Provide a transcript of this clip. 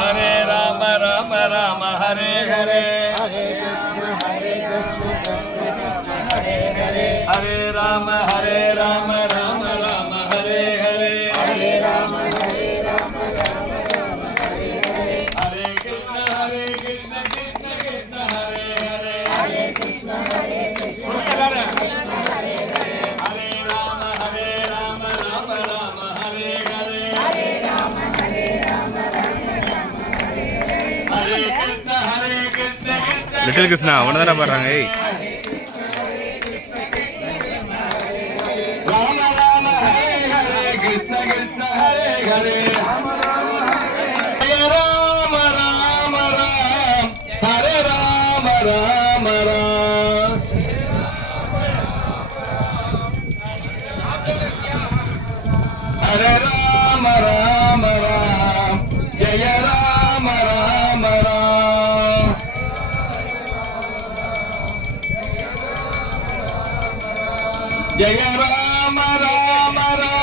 हरे Ram Ram Ram Hare Hare Hare Ram Ram Ram Hare Hare Hare Krishna Krishna Krishna Hare Hare Hare Ram Ram Ram Hare Hare little Krishna ஒன்று தானே பாடுறாங்க. ராம ராம ஹரே ஹரே கிருஷ்ண கிருஷ்ண ஹரே ஹரே ராம ராம ராம் ஹரே ராம ராம ராம் ஹரே ராம ராம ராம் ஜெய ராம ராம ராம் ஜெய ராம ராம ராம்